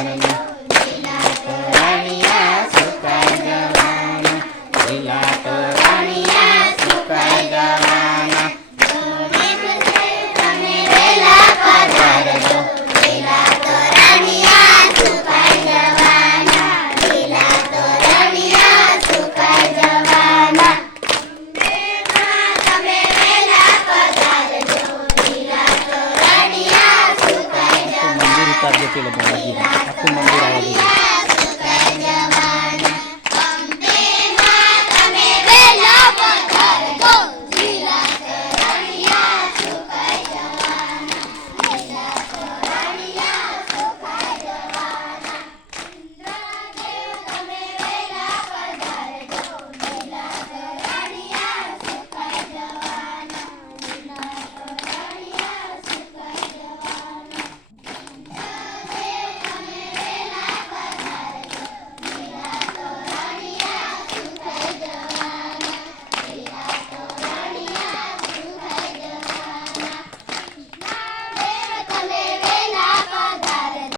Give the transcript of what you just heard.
જવાના તોરણિયા સુકાઈ જવાના લીલા તોરણિયા સુકાઈ જવાના તમે વેલા પધારજો લીલા તોરણિયા સુકાઈ જવાના લીલા તોરણિયા સુકાઈ જવાના તમે વેલા પધારજો લીલા તોરણિયા સુકાઈ જવાના મંદિર ઉતારજો પેલો આખું મંદિર આવી ગયું